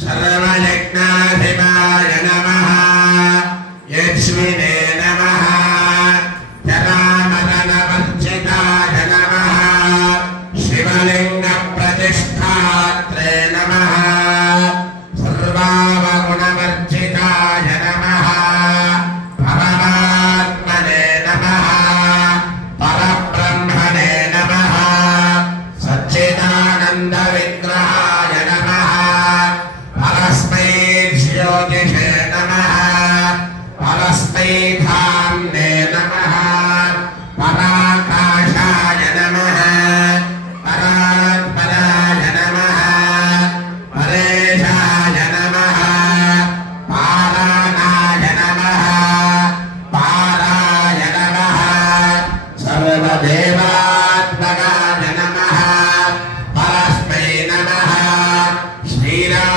सर्वयज्ञाधिपाय नमः यज्विने नमः जरामरणवर्जिताय नमः शिवलिङ्गप्रतिष्ठात्रे नमः सर्वावगुणवर्जिताय नमः परमात्मने नमः परब्रह्मणे नमः सच्चिदानन्दविग्रहाय नमः परस्मै ज्योतिषे नमः परस्मै धाम्ने नमः पराकाशाय नमः परात्पराय नमः परेशाय नमः पारानाय नमः पाराय नमः सर्वदेवात्मकाय नमः परस्मै नमः श्रीराम